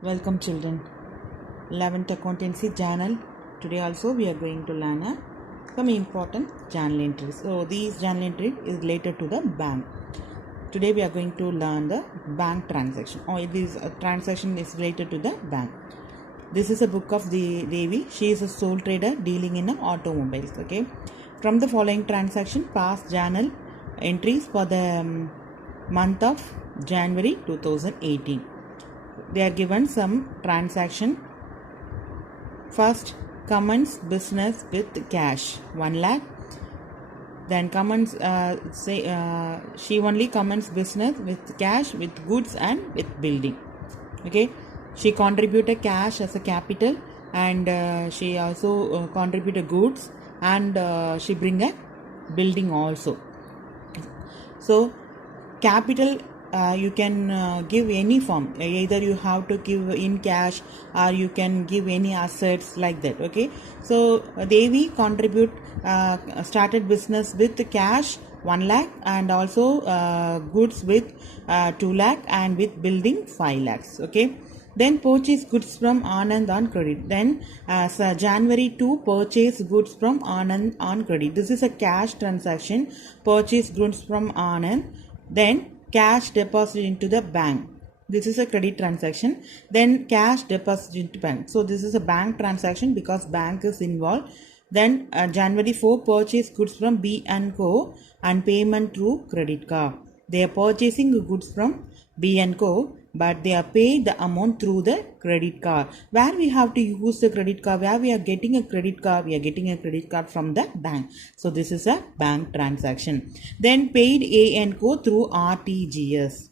Welcome children. 11th accountancy journal. Today also we are going to learn some important journal entries. So these journal entry is related to the bank. Today we are going to learn the bank transaction. This transaction is related to the bank. This is a book of the Devi. She is a sole trader dealing in automobiles. Okay. From the following transaction, past journal entries for the month of January 2018. They are given some transaction. First, commence business with cash 1 lakh. Then commence she only commence business with cash, with goods and with building. Okay, she contributed cash as a capital, and she also contributed goods, and she bring a building also. So capital, you can give any form. Either you have to give in cash or you can give any assets like that. Okay, so Devi started business with cash 1 lakh, and also goods with 2 lakh, and with building 5 lakhs. Okay, then purchase goods from Anand on credit. Then January 2, purchase goods from Anand on credit. This is a cash transaction. Purchase goods from Anand. Then cash deposit into the bank. This is a credit transaction. Then cash deposit into bank. So this is a bank transaction because bank is involved. Then January 4, purchase goods from B and Co and payment through credit card. They are purchasing goods from B and Co, but they are paid the amount through the credit card. Where we have to use the credit card, where we are getting a credit card, we are getting a credit card from the bank. So this is a bank transaction. Then paid A and Co through RTGS.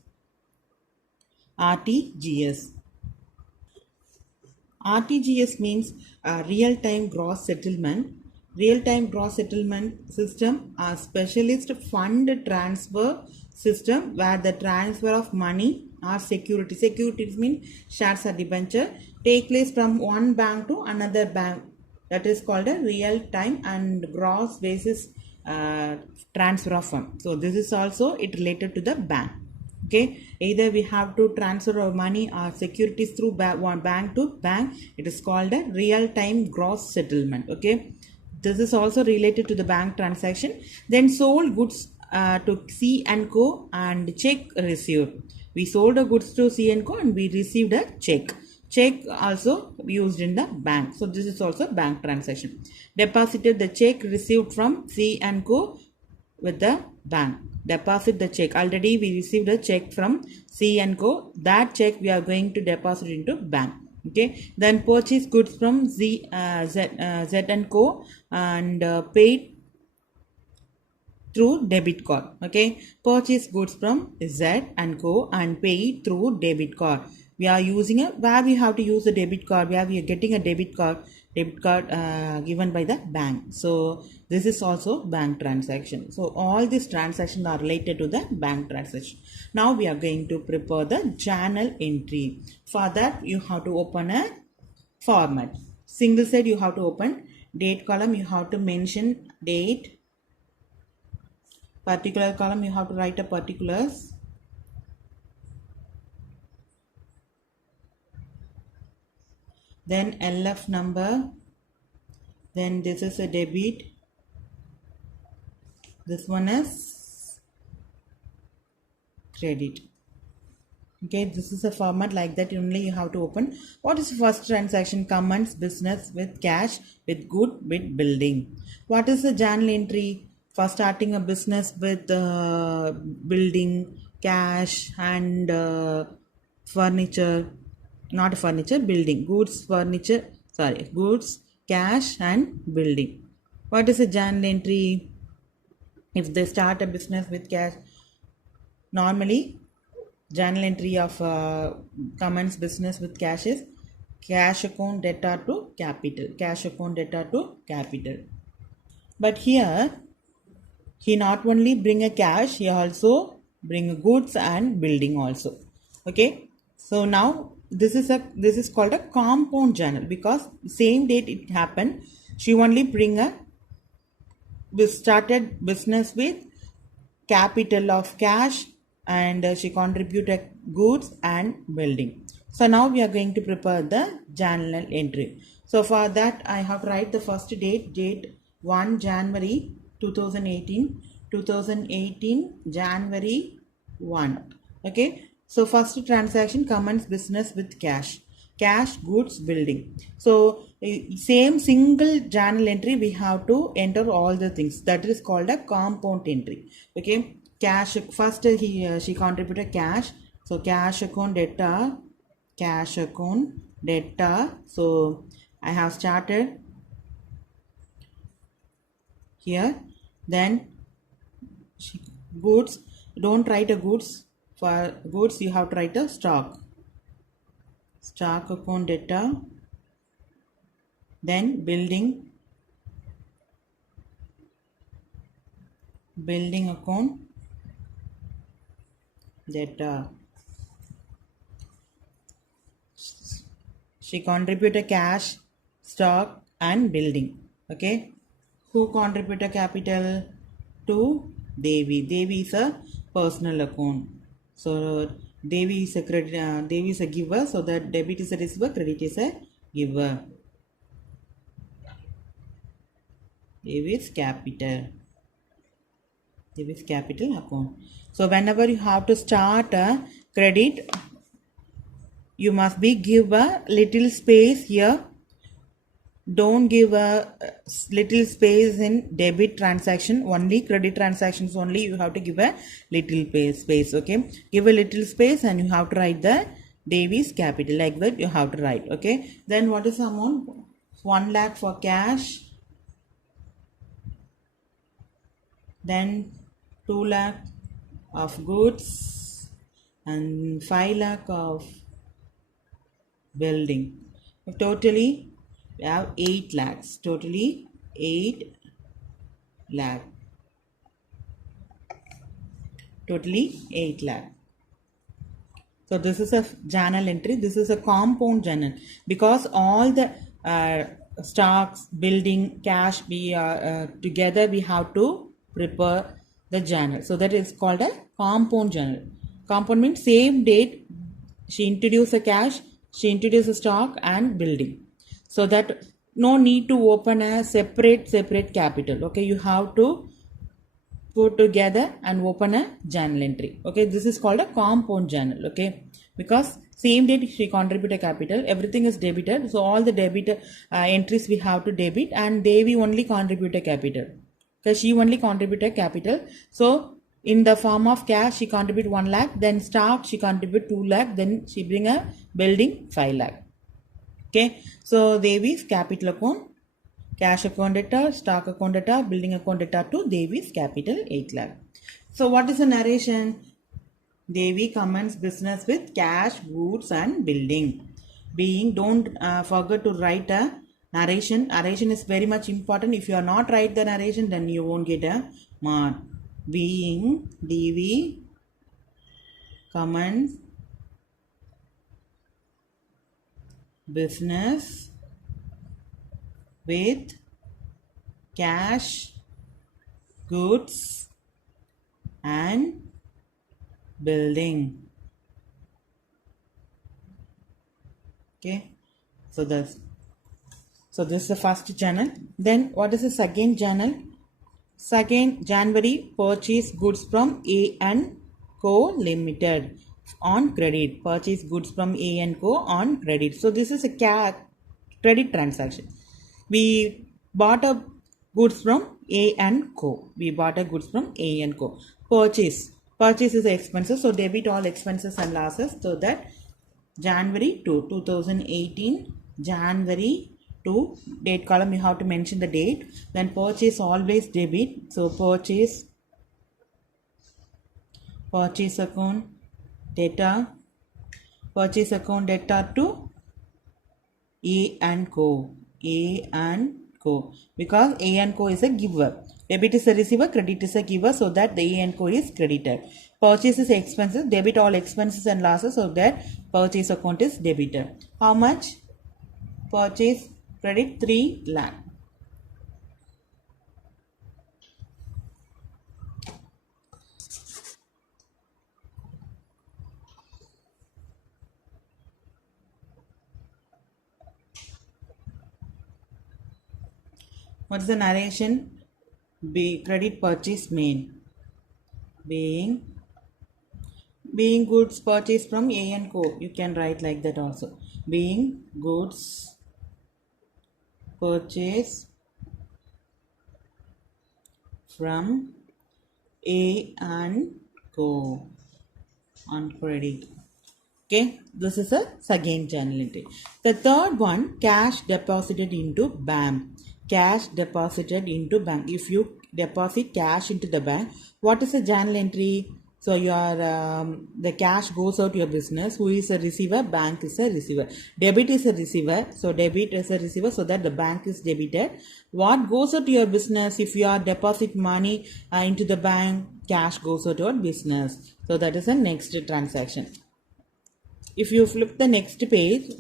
RTGS means real-time gross settlement. Real-time gross settlement system are specialist fund transfer system where the transfer of money or securities. Securities mean shares or debenture take place from one bank to another bank. That is called a real-time and gross basis transfer of fund. So this is also it related to the bank. Okay, either we have to transfer our money or securities through one bank to bank. It is called a real-time gross settlement. Okay, this is also related to the bank transaction. Then sold goods to C and Co and check received. We sold the goods to C and Co and we received a check. Check also used in the bank. So this is also bank transaction. Deposited the check received from C and Co with the bank. Deposit the check. Already we received a check from C and Co. That check we are going to deposit into bank. Okay. Then purchase goods from Z and Co and paid through debit card. Okay. Purchase goods from Z and Co and paid through debit card. We are using where we have to use a debit card, where we are getting a debit card given by the bank. So this is also bank transaction. So all these transactions are related to the bank transaction. Now we are going to prepare the journal entry. For that you have to open a format. Single side you have to open. Date column you have to mention date. Particular column you have to write a particulars. Then LF number. Then this is a debit. This one is credit. Okay, this is a format like that. Only you have to open. What is the first transaction? Commence business with cash, with good, with building. What is the journal entry? For starting a business with building, cash, and furniture. Not furniture, building. Goods, furniture. Sorry, goods, cash, and building. What is a journal entry? If they start a business with cash, normally journal entry of commence business with cash is cash account debtor to capital. Cash account debtor to capital. But here he not only bring a cash, he also bring goods and building also. Okay. So now this is called a compound journal because same date it happened. She only started business with capital of cash, and she contributed goods and building. So now we are going to prepare the journal entry. So for that I have to write the first date 1 January 2018, 2018 January 1. Okay, so first transaction commence business with cash goods building. So same single journal entry we have to enter all the things, that is called a compound entry. Okay, cash first she contributed cash, so cash account data. So I have started here. Then goods, don't write a goods. For goods you have to write a stock account data. Then building account data. She contributed cash, stock and building. Okay, who contributed capital? To Devi. Devi is a personal account. So Devi is a credit. Devi is a giver. So that debit is a receiver, credit is a giver. Devi is capital. Devi is capital account. So whenever you have to start a credit, you must be give a little space here. Don't give a little space in debit transaction, only credit transactions only you have to give a little space. Okay, give a little space and you have to write the Davies capital, like that you have to write. Okay, then what is the amount? 1 lakh for cash, then 2 lakh of goods and 5 lakh of building. Totally we have 8 lakhs. Totally 8 lakh. Totally 8 lakh. So this is a journal entry. This is a compound journal because all the stocks, building, cash, we together we have to prepare the journal. So that is called a compound journal. Compound means same date she introduced a cash, she introduced a stock and building. So that no need to open a separate capital. Okay, you have to put together and open a journal entry. Okay, this is called a compound journal. Okay, because same date she contributed capital, everything is debited, so all the debit entries we have to debit, and Devi only contributed capital because she only contributed capital. So in the form of cash she contribute 1 lakh, then stock she contribute 2 lakh, then she bring a building 5 lakh. Okay, so Devi's capital account, cash account data, stock account data, building account data to Devi's capital 8 lakh. So what is the narration? Devi commences business with cash, goods and building. Being, don't forget to write a narration. Narration is very much important. If you are not write the narration, then you won't get a mark. Being, Devi commences business with cash, goods and building. Okay, so this is the first channel. Then what is the second channel? Second, January purchase goods from A and Co Limited on credit. Purchase goods from A and Co on credit. So this is a credit transaction. We bought a goods from A and Co. We bought a goods from A and Co. Purchase is the expenses. So debit all expenses and losses. So that January 2, 2018, January to date column you have to mention the date. Then purchase always debit. So purchase account data, purchase account data to A and Co. Because A and Co is a giver. Debit is a receiver, credit is a giver, so that the A and Co is credited. Purchase is expenses, debit all expenses and losses, so that purchase account is debited. How much? Purchase credit 3 lakh. What is the narration? B. Credit purchase made. Being goods purchased from A and Co. You can write like that also. Being goods purchased from A and Co. on credit. Okay, this is a second journal entry. The third one, cash deposited into bank. Cash deposited into bank. If you deposit cash into the bank, what is a journal entry? So your the cash goes out to your business. Who is a receiver? Bank is a receiver. Debit is a receiver. So debit is a receiver. So that the bank is debited. What goes out to your business? If you are deposit money into the bank, cash goes out to your business. So that is the next transaction. If you flip the next page,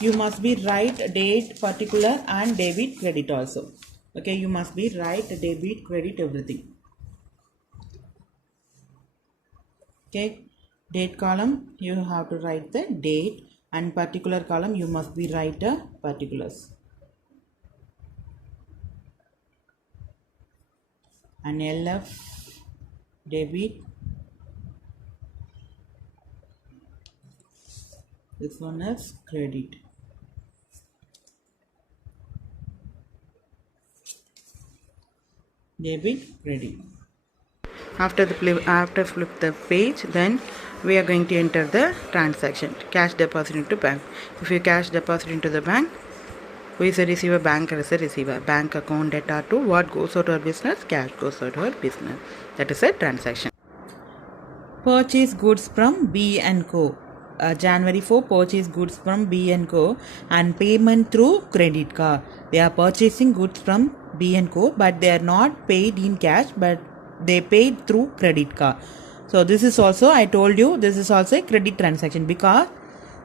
you must be write date, particular and debit, credit also. Okay, you must be write debit, credit, everything. Okay, date column you have to write the date, and particular column you must be write the particulars. And LF debit. This one is credit. Debit, credit. After flip the page, then we are going to enter the transaction. Cash deposit into bank. If you cash deposit into the bank, who is a receiver? Banker is a receiver. Bank account data to what goes out to our business? Cash goes out to our business. That is a transaction. Purchase goods from B and Co. January 4, purchase goods from B and Co. and payment through credit card. They are purchasing goods from B and Co. but they are not paid in cash, but they paid through credit card. So this is also, I told you, this is also a credit transaction, because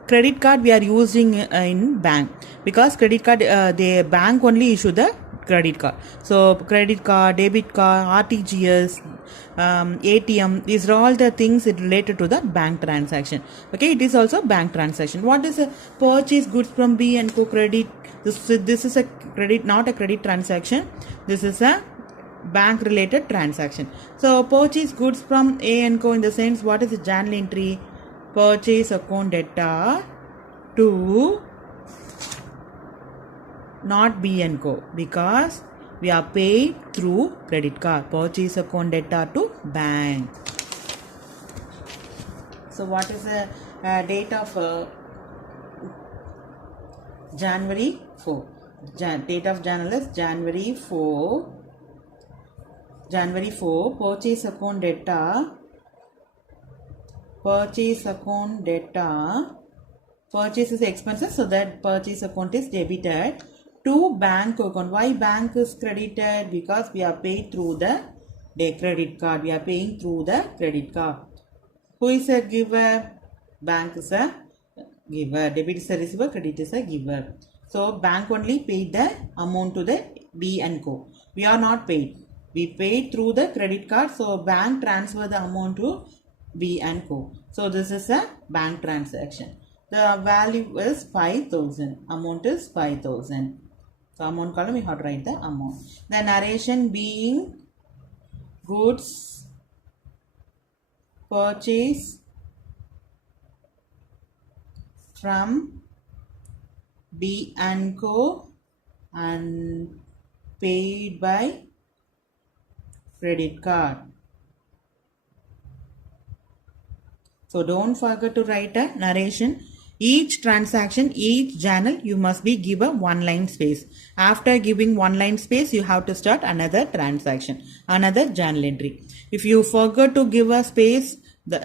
credit card we are using in bank, because credit card the bank only issue the credit card. So credit card, debit card, RTGS, ATM, these are all the things related to the bank transaction. Okay, it is also bank transaction. What is a purchase goods from B and Co credit? This is a credit, not a credit transaction. This is a bank related transaction. So purchase goods from A and Co, in the sense, what is the journal entry? Purchase account data to not B and Co, because we are paid through credit card. Purchase account data to bank. So what is the date of January 4? Date of journal is January 4. January 4, purchase account data. Purchase account data. Purchase is expenses, so that purchase account is debited to bank account. Why bank is credited? Because we are paid through the credit card. We are paying through the credit card. Who is a giver? Bank is a giver. Debit is a receiver. Credit is a giver. So bank only paid the amount to the B and Co. We are not paid. We paid through the credit card. So bank transfer the amount to B and Co. So this is a bank transaction. The value is 5,000. Amount is 5,000. So amount column, we have to write the amount. The narration being goods purchased from B and Co and paid by credit card. So don't forget to write a narration. Each transaction, each journal, you must be given one line space. After giving one line space, you have to start another transaction, another journal entry. If you forget to give a space,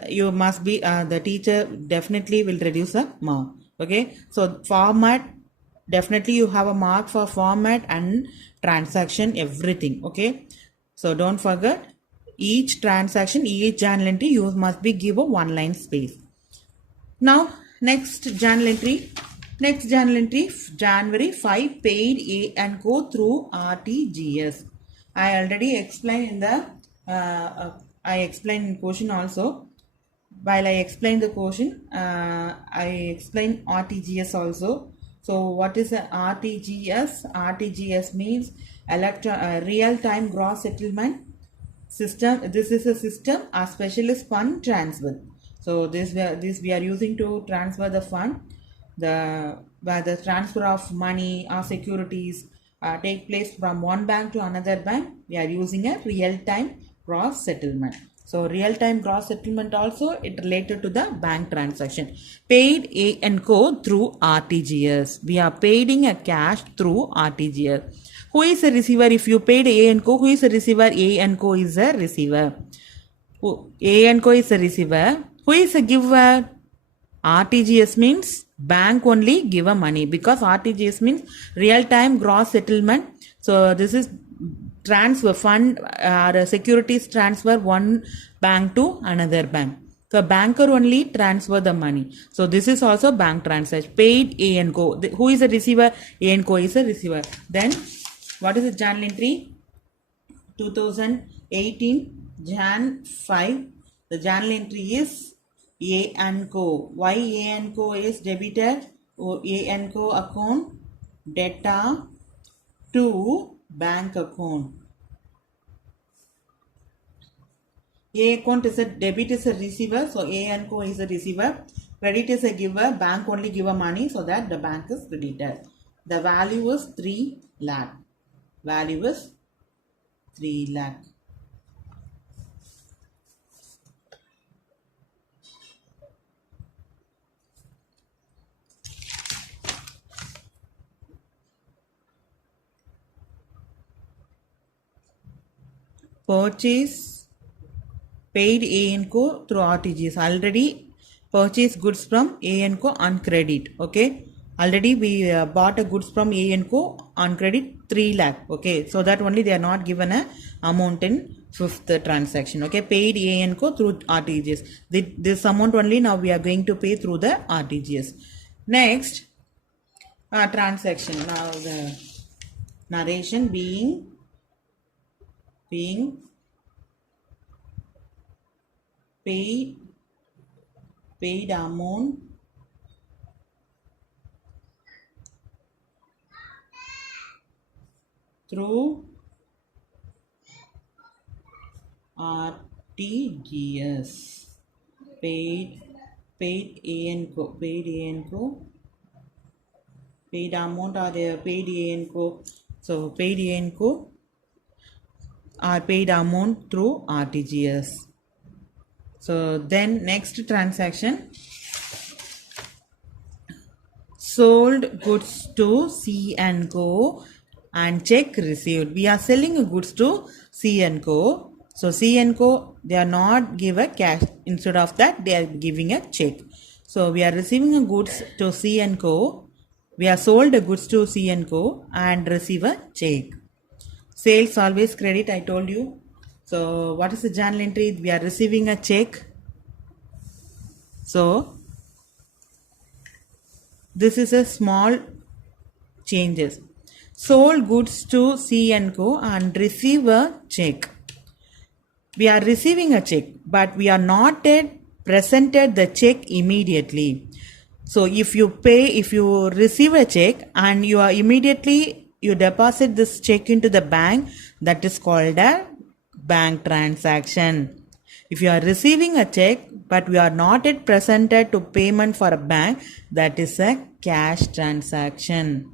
you must be the teacher definitely will reduce a mark. Okay, so format, definitely you have a mark for format and transaction, everything. Okay, so don't forget, each transaction, each journal entry, you must be given one line space. Now next journal entry, January 5, paid A and Co through RTGS. I already explained in the I explained in question also. While I explain the question, I explain RTGS also. So what is a RTGS? RTGS means real-time gross settlement system. This is a system a specialist fund transfer. So this we are using to transfer the fund, where the transfer of money or securities take place from one bank to another bank. We are using a real-time gross settlement. So real-time gross settlement also it related to the bank transaction. Paid A and Co through RTGS. We are paying a cash through RTGS. Who is the receiver? If you paid A and Co, who is the receiver? A and Co is a receiver. A and Co is a receiver. Who is a giver? RTGS means bank only give a money, because RTGS means real time gross settlement. So this is transfer fund or securities transfer one bank to another bank. So banker only transfer the money. So this is also bank transaction. Paid A and Co. Who is the receiver? A and Co is a receiver. Then what is the journal entry? 2018 Jan 5. The journal entry is A and Co. Why A and Co is debited? A and Co account data to bank account. A account is a debit is a receiver, so A and Co is a receiver. Credit is a giver, bank only give a money, so that the bank is credited. The value is 3 lakh. Value is 3 lakh. Purchase paid A and Co through RTGS. Already purchase goods from A and Co on credit. Okay. Already we bought a goods from A and Co on credit 3 lakh. Okay. So that only they are not given a amount in fifth transaction. Okay. Paid A and Co through RTGS. This amount only now we are going to pay through the RTGS. Next transaction. Now the narration being paid amount through RTGS. Paid A and Co. Paid amount are there. Paid A and Co. So paid A and Co are paid amount through RTGS. So then next transaction, sold goods to C and Co and check received. We are selling goods to C and Co. So C and Co they are not give a cash. Instead of that they are giving a check. So we are receiving a goods to C and Co. We are sold a goods to C and Co and receive a check. Sales always credit, I told you. So what is the journal entry? We are receiving a check. So this is a small changes. Sold goods to C and Co and receive a check. We are receiving a check, but we are not yet presented the check immediately. So if you receive a check and you are immediately you deposit this check into the bank, that is called a bank transaction. If you are receiving a check but we are not yet presented to payment for a bank, that is a cash transaction.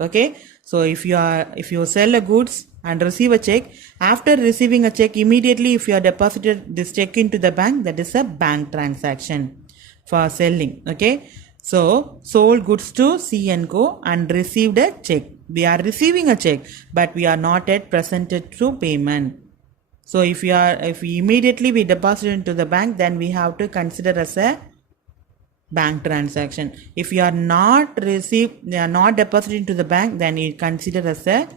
Okay, so if you sell a goods and receive a check, after receiving a check immediately if you are deposited this check into the bank, that is a bank transaction for selling. Okay, so sold goods to C and Co and received a check. We are receiving a check but we are not yet presented to payment. So if we immediately we deposit into the bank, then we have to consider as a bank transaction. If you are not deposited into the bank, then you consider as a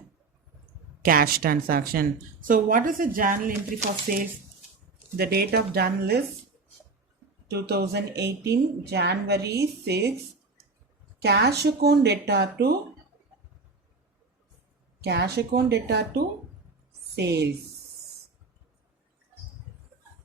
cash transaction. So what is the journal entry for sales? The date of journal is 2018 January 6. Cash account data to sales.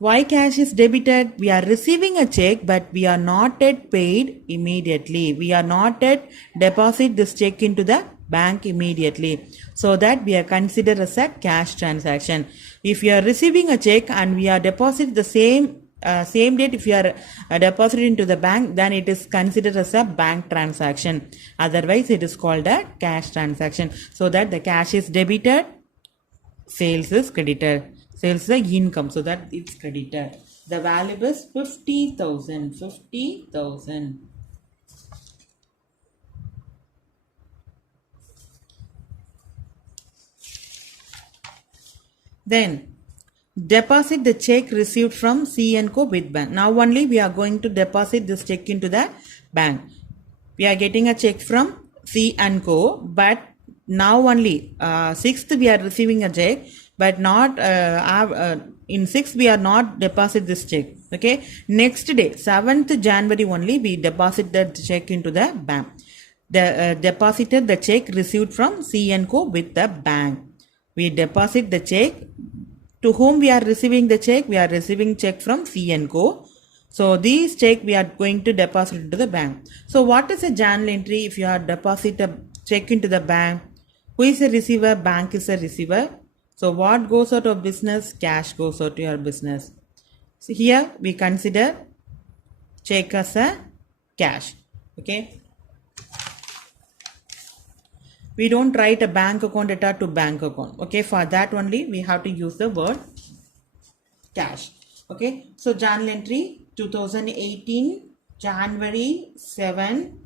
Why cash is debited? We are receiving a check, but we are not yet paid immediately. We are not yet deposit this check into the bank immediately. So that we are considered as a cash transaction. If you are receiving a check and we are deposit the same date, if you are deposited into the bank, then it is considered as a bank transaction. Otherwise, it is called a cash transaction. So that the cash is debited, sales is credited. Sales is the income, so that it's credited. The value is 50,000. 50,000. Then deposit the check received from C & Co with bank. Now only we are going to deposit this check into the bank. We are getting a check from C & Co, but now only 6th we are receiving a check, but not in 6th we are not deposit this check. Okay, next day 7th January only we deposit the check into the bank. Deposited the check received from C & Co with the bank. We deposit the check. To whom we are receiving the check? We are receiving check from C & Co. So these check we are going to deposit into the bank. So what is a journal entry? If you are deposit a check into the bank, who is a receiver? Bank is a receiver. So what goes out of business? Cash goes out to your business. So here we consider check as a cash. Okay. We don't write a bank account data to bank account. Okay, for that only we have to use the word cash. Okay, so journal entry 2018 January 7,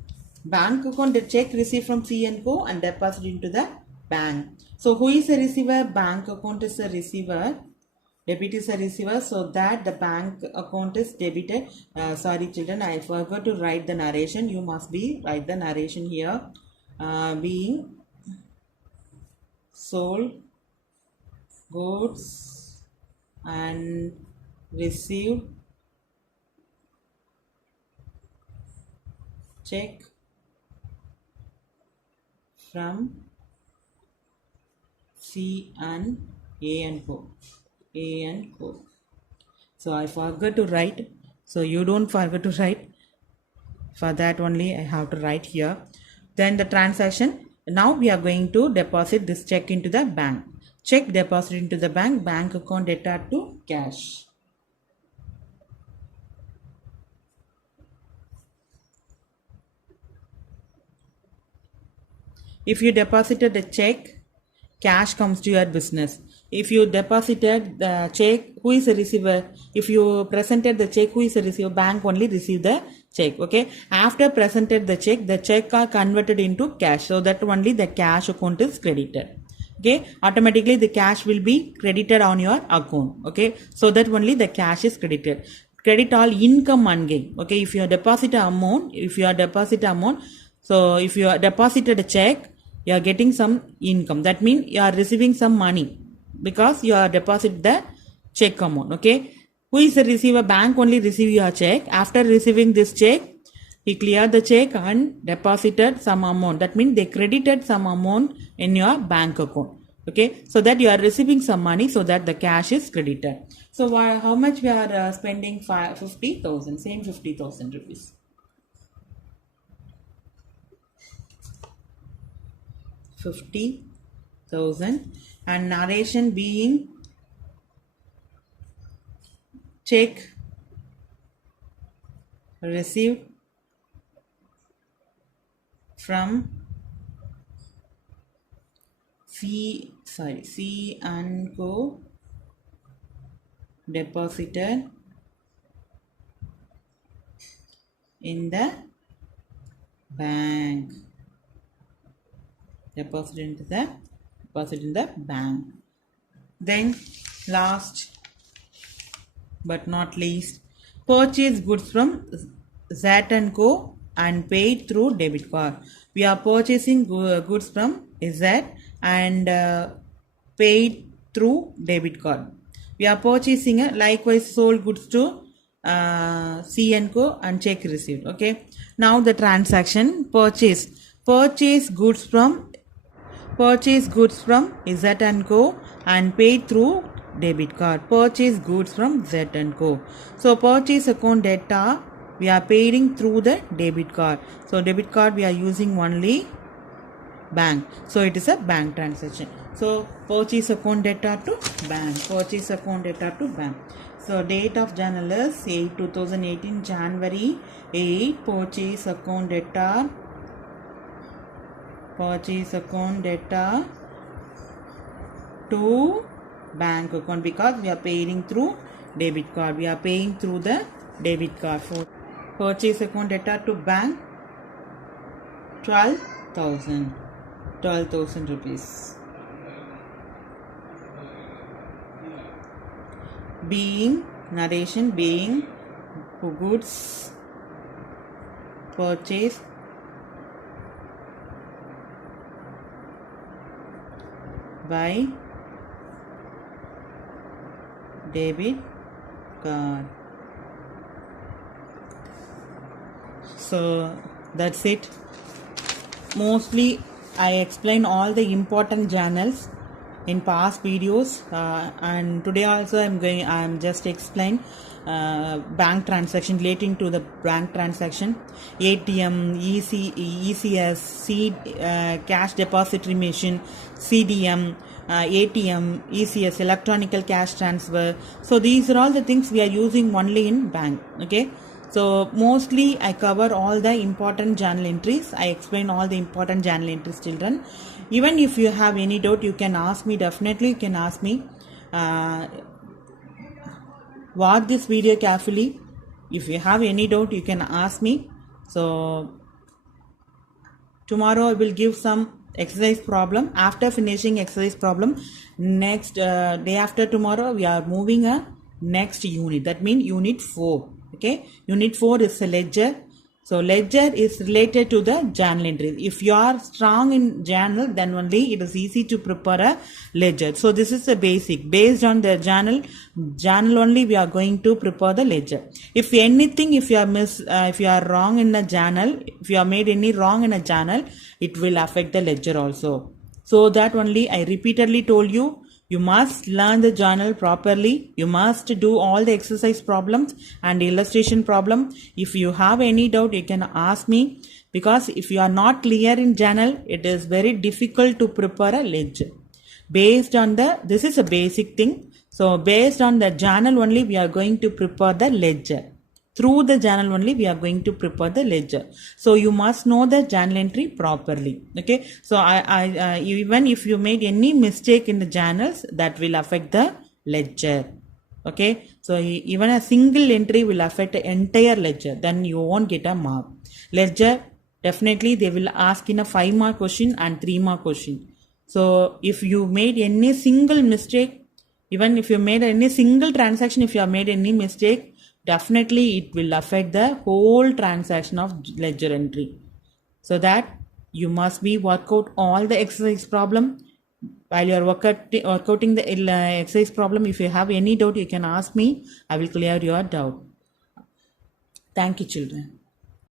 bank account, the check received from C & Co and deposited into the bank. So who is a receiver? Bank account is a receiver. Debit is a receiver, so that the bank account is debited. Sorry children, I forgot to write the narration. You must write the narration here. Being sold goods and received check from C and A & Co. So I forgot to write. So you don't forget to write. For that only I have to write here. Then the transaction. Now we are going to deposit this check into the bank. Check deposit into the bank. Bank account data to cash. If you deposited a check, cash comes to your business. If you deposited the check, who is the receiver? If you presented the check, who is the receiver? Bank only receive the check. Okay. After presented the check are converted into cash. So that only the cash account is credited. Okay. Automatically the cash will be credited on your account. Okay. So that only the cash is credited. Credit all income and gain. Okay. If you deposit amount, so if you deposited a check, you are getting some income. That means you are receiving some money because you are deposit the check amount. Okay. Who is the receiver? Bank only receive your check. After receiving this check, he cleared the check and deposited some amount. That means they credited some amount in your bank account. Okay. So that you are receiving some money, so that the cash is credited. So how much we are spending? 50,000. Same 50,000 rupees. 50,000 and narration being check received from C & Co deposited in the bank. Deposit in the bank. Then last but not least, purchase goods from Z & Co and paid through debit card. We are purchasing goods from Z and paid through debit card. We are purchasing likewise sold goods to C & Co and check received. Okay. Now the transaction purchase goods from Z & Co and paid through debit card. Purchase goods from Z and Co. So purchase account data we are paying through the debit card. So debit card we are using only bank. So it is a bank transaction. So purchase account data to bank. Purchase account data to bank. So date of journal is 8 2018 January 8. Purchase account data. Purchase account data to bank account because we are paying through debit card. We are paying through the debit card. For purchase account data to bank 12,000 rupees. Being narration being goods purchased by debit card. So that's it. Mostly I explain all the important journals in past videos, and today also I'm just explain bank transaction relating to the bank transaction, ATM, ECS, cash depository machine, CDM, ATM, ECS, electronical cash transfer. So these are all the things we are using only in bank. Okay. So mostly I cover all the important journal entries. I explain all the important journal entries, children. Even if you have any doubt, you can ask me. Definitely you can ask me. Watch this video carefully. If you have any doubt, you can ask me. So tomorrow I will give some exercise problem. After finishing exercise problem, next day after tomorrow we are moving a next unit. That means unit 4. Okay, unit 4 is a ledger. So ledger is related to the journal entries. If you are strong in journal, then only it is easy to prepare a ledger. So this is the basic. Based on the journal only we are going to prepare the ledger. If anything, if you are wrong in a journal, if you have made any wrong in a journal, it will affect the ledger also. So that only I repeatedly told you. You must learn the journal properly. You must do all the exercise problems and illustration problem. If you have any doubt, you can ask me, because if you are not clear in journal, it is very difficult to prepare a ledger. Based on this is a basic thing. So based on the journal only, we are going to prepare the ledger. Through the journal only we are going to prepare the ledger. So you must know the journal entry properly. Okay. So I even if you made any mistake in the journals, that will affect the ledger. Okay. So even a single entry will affect the entire ledger. Then you won't get a mark. Ledger, definitely they will ask in a 5-mark question and 3-mark question. So if you made any single mistake, even if you made any single transaction, if you have made any mistake, definitely it will affect the whole transaction of ledger entry. So that you must be work out all the exercise problem. While you are working the exercise problem, if you have any doubt, you can ask me. I will clear your doubt. Thank you, children.